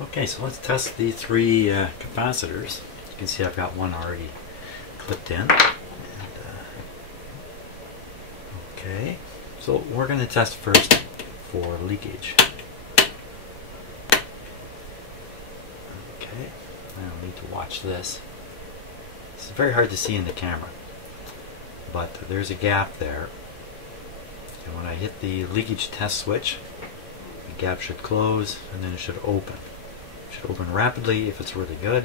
Okay, so let's test the three capacitors. You can see I've got one already clipped in. Okay, so we're going to test first for leakage. Okay, I don't need to watch this. It's very hard to see in the camera, but there's a gap there. And when I hit the leakage test switch, the gap should close and then it should open. It should open rapidly if it's really good.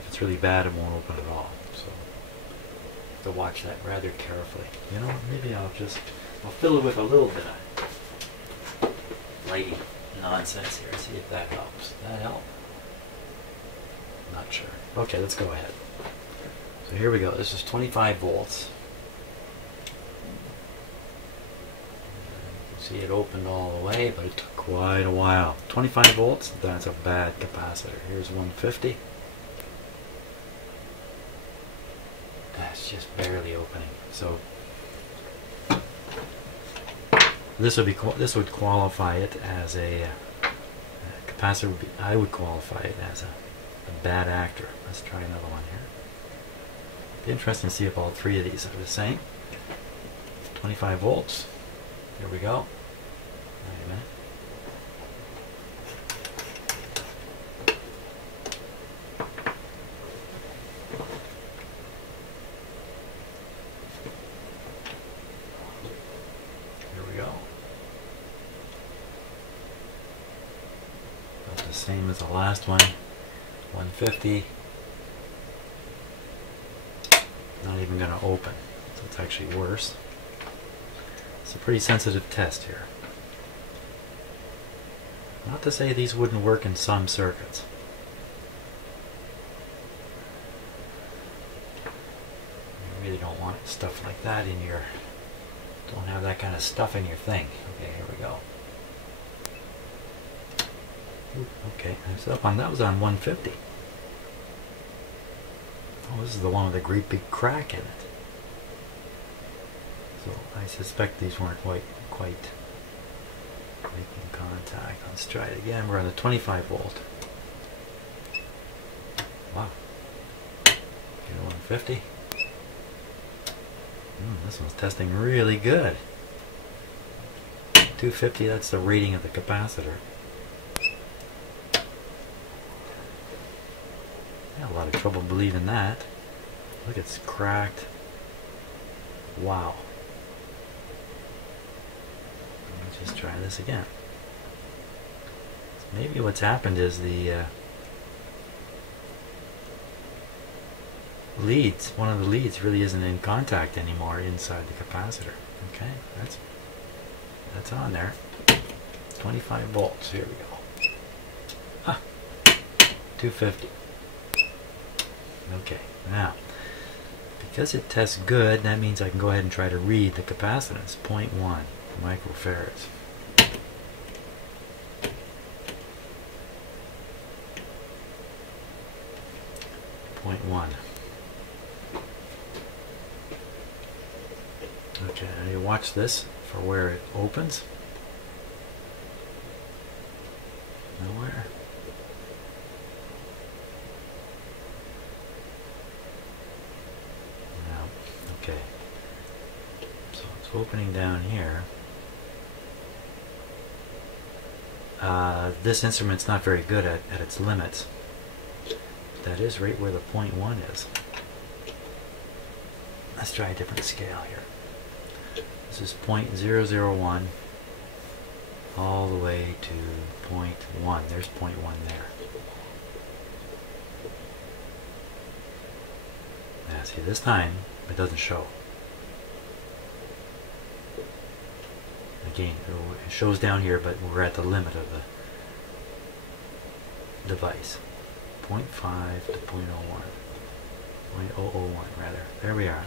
If it's really bad, it won't open at all. So you have to watch that rather carefully. You know, maybe I'll fill it with a little bit of lighting nonsense here. See if that helps. Does that help? Not sure. Okay, let's go ahead. So here we go. This is 25 volts. See, it opened all the way, but it took quite a while. 25 volts, that's a bad capacitor. Here's 150. That's just barely opening. So this would qualify it as a capacitor. I would qualify it as a bad actor. Let's try another one here. Be interesting to see if all three of these are the same. 25 volts. Here we go. Wait a minute. Here we go. About the same as the last one. 150. Not even going to open, so it's actually worse. It's a pretty sensitive test here. Not to say these wouldn't work in some circuits. You really don't want stuff like that in your... Don't have that kind of stuff in your thing. Okay, here we go. Okay, that's up on, that was on 150. Oh, this is the one with a great big crack in it. So I suspect these weren't quite making contact. Let's try it again. We're on the 25 volt. Wow. Okay, 150. This one's testing really good. 250, that's the rating of the capacitor. I had a lot of trouble believing that. Look, it's cracked. Wow. Let's just try this again. So maybe what's happened is the leads, one of the leads really isn't in contact anymore inside the capacitor. Okay, that's on there. 25 volts, here we go. Ah, 250. Okay, now, because it tests good, that means I can go ahead and try to read the capacitance, 0.1 microfarads. 0.1. Okay, now you watch this for where it opens. Nowhere. Okay, so it's opening down here. This instrument's not very good at its limits. That is right where the 0.1 is. Let's try a different scale here. This is 0.001 all the way to 0.1. There's 0.1 there. Now see, this time it doesn't show. Again, it shows down here, but we're at the limit of the device. 0.5 to 0.01. 0.001 rather. There we are.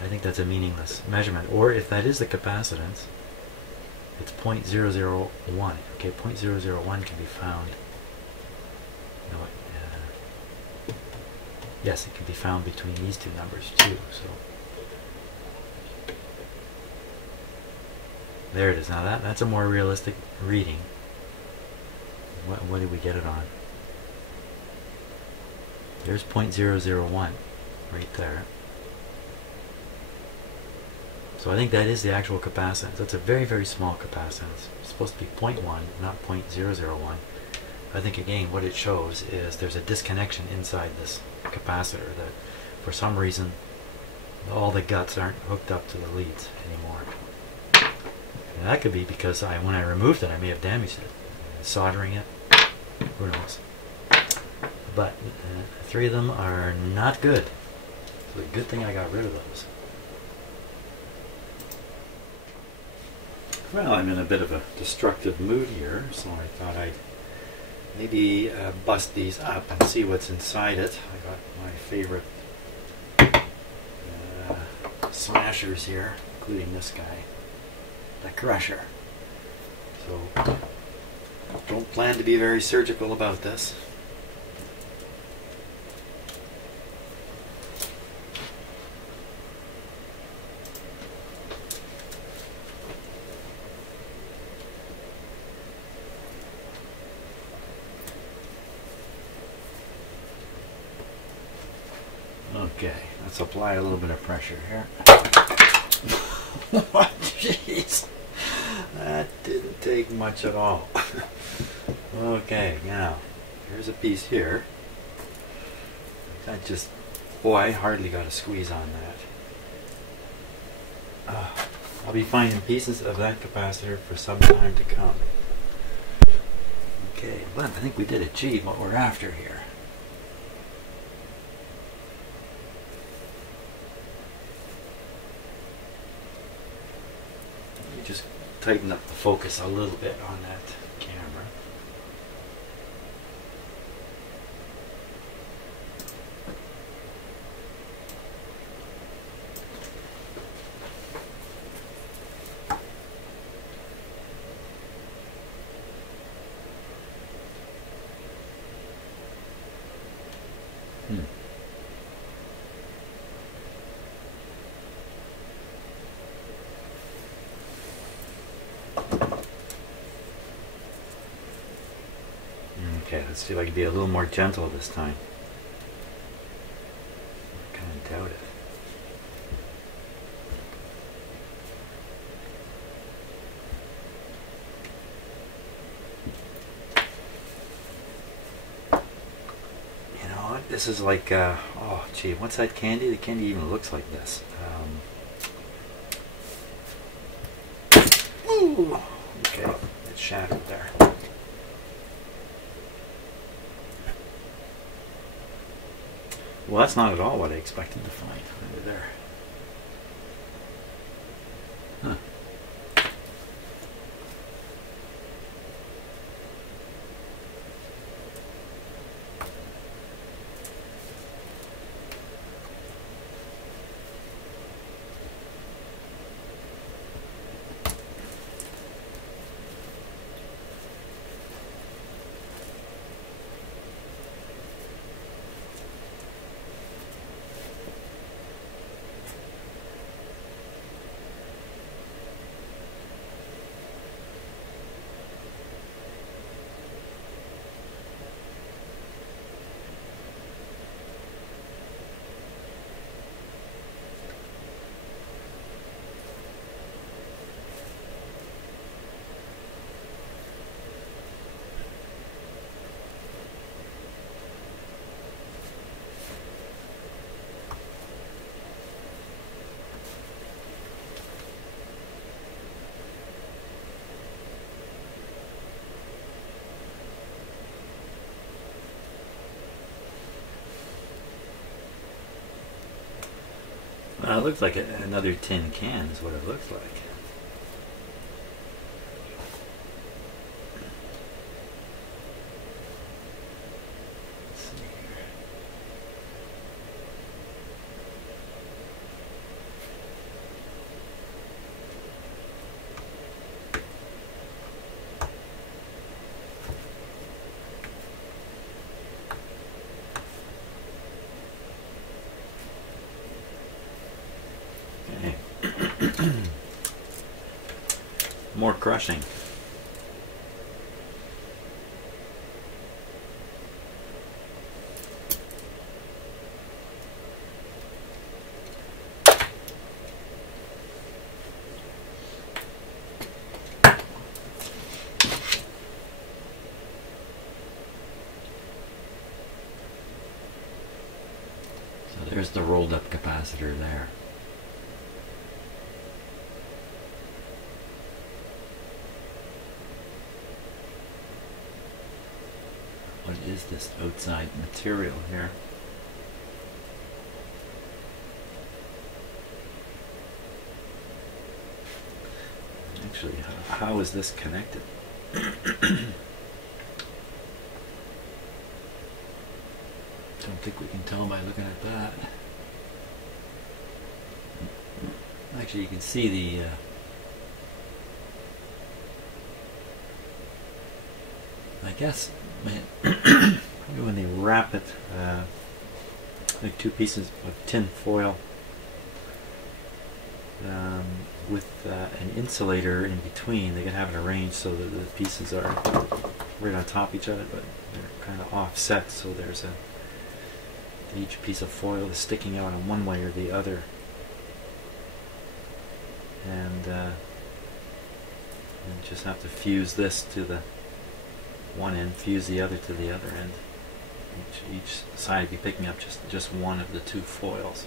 I think that's a meaningless measurement. Or if that is the capacitance, it's 0.001. Okay, 0.001 can be found. No, yes, it can be found between these two numbers too. So There it is. Now that's a more realistic reading. What did we get it on? There's 0.001 right there. So I think that is the actual capacitance. That's a very, very small capacitance. It's supposed to be 0.1, not 0.001. I think again what it shows is there's a disconnection inside this capacitor that for some reason all the guts aren't hooked up to the leads anymore. And that could be because when I removed it I may have damaged it. Soldering it, who knows. But 3 of them are not good. So a good thing I got rid of those. Well, I'm in a bit of a destructive mood here, so I thought I'd maybe bust these up and see what's inside it. I got my favorite smashers here, including this guy, the crusher. So don't plan to be very surgical about this. Okay, let's apply a little bit of pressure here. What? Jeez. That didn't take much at all. Okay, now, here's a piece here. That just, boy, I hardly got a squeeze on that. I'll be finding pieces of that capacitor for some time to come. Okay, but I think we did achieve what we're after here. Just tighten up the focus a little bit on that camera. Okay, let's see if I can be a little more gentle this time. I kind of doubt it. You know what? This is like, oh gee, what's that candy? The candy even looks like this. Ooh, okay, it's shattered there. Well, that's not at all what I expected to find under there. Huh. It looks like another tin can is what it looks like. Let's see here. more crushing. So there's the rolled up capacitor there. What is this outside material here? Actually, how is this connected? Don't think we can tell by looking at that. Actually, you can see the I guess when they wrap it like two pieces of tin foil with an insulator in between, they can have it arranged so that the pieces are right on top of each other, but they're kind of offset, so there's each piece of foil is sticking out in one way or the other, and you just have to fuse this to the one end, fuse the other to the other end. Each side be picking up just one of the two foils.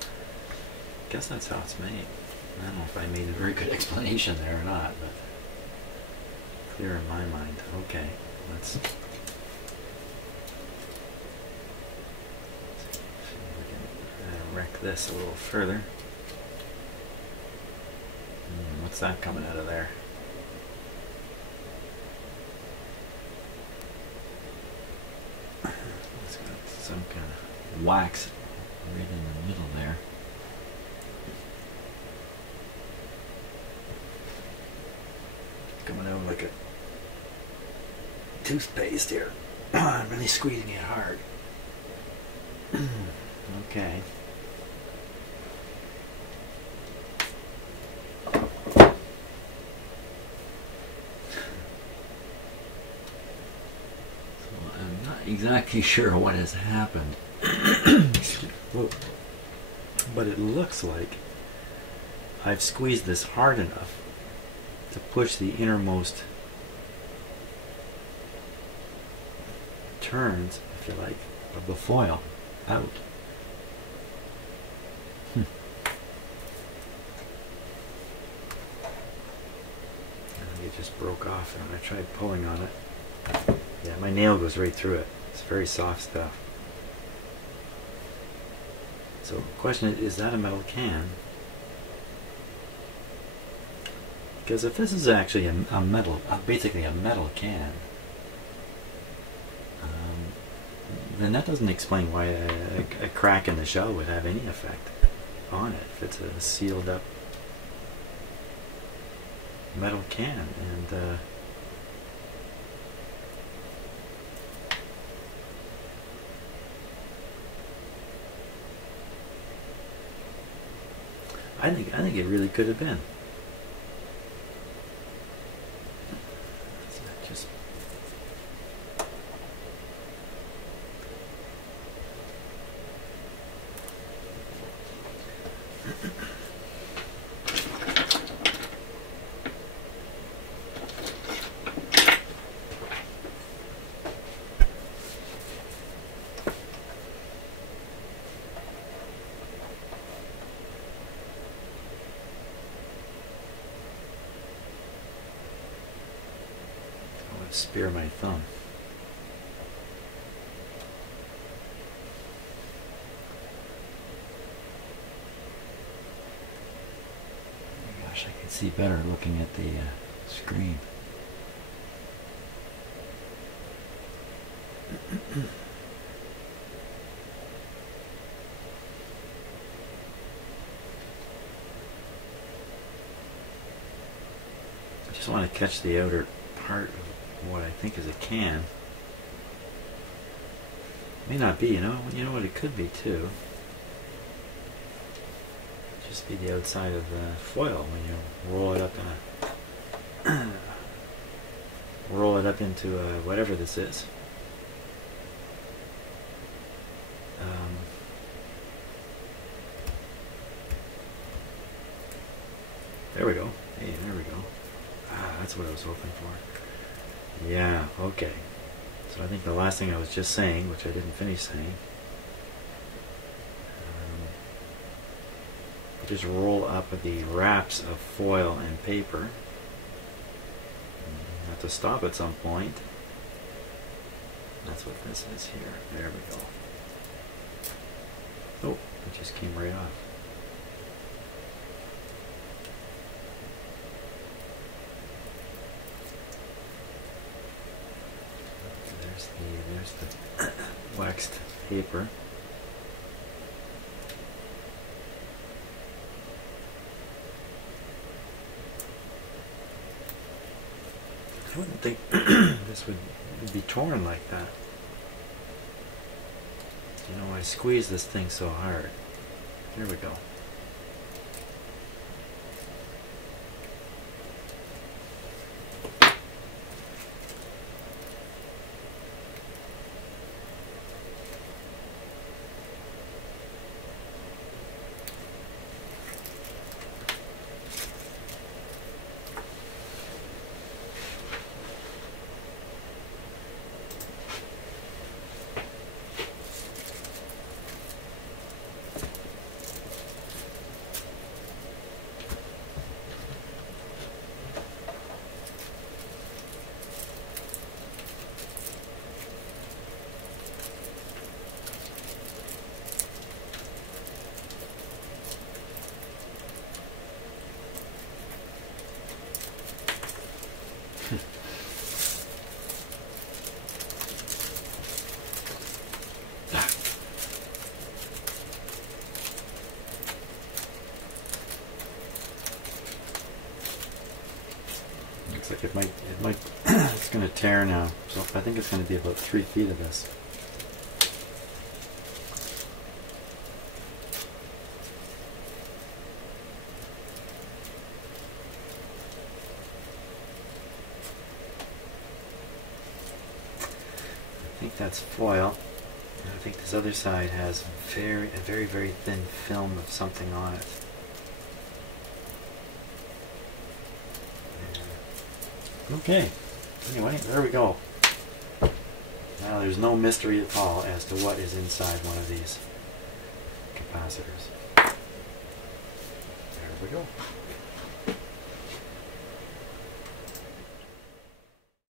I guess that's how it's made. I don't know if I made a very good explanation there or not, but clear in my mind. Okay, let's see if we can wreck this a little further. What's that coming out of there? It's got some kind of wax right in the middle there. Coming out like a toothpaste here. I'm really squeezing it hard. Okay. Exactly sure what has happened, but it looks like I've squeezed this hard enough to push the innermost turns, if you like, of the foil out. I think it just broke off and I tried pulling on it. Yeah, my nail goes right through it. It's very soft stuff. So the question is that a metal can? Because if this is actually a metal, basically a metal can, then that doesn't explain why a crack in the shell would have any effect on it if it's a sealed up metal can. And I think it really could have been. Just spear my thumb. Gosh, I can see better looking at the screen. I just want to catch the outer part of what I think is a can. May not be, you know what it could be too. Just be the outside of the foil when you roll it up in a it up into whatever this is. There we go. Hey, there we go. Ah, that's what I was hoping for. Yeah, okay. So I think the last thing I was just saying, which I didn't finish saying, just roll up the wraps of foil and paper. You have to stop at some point. That's what this is here. There we go. Oh, it just came right off. There's the waxed paper. I wouldn't think this would be torn like that. You know, I squeeze this thing so hard. Here we go. Looks like it might, it's going to tear now. So I think it's going to be about 3 feet of this. I think that's foil. And I think this other side has a very, very thin film of something on it. Okay, anyway, there we go. Now there's no mystery at all as to what is inside one of these capacitors. There we go.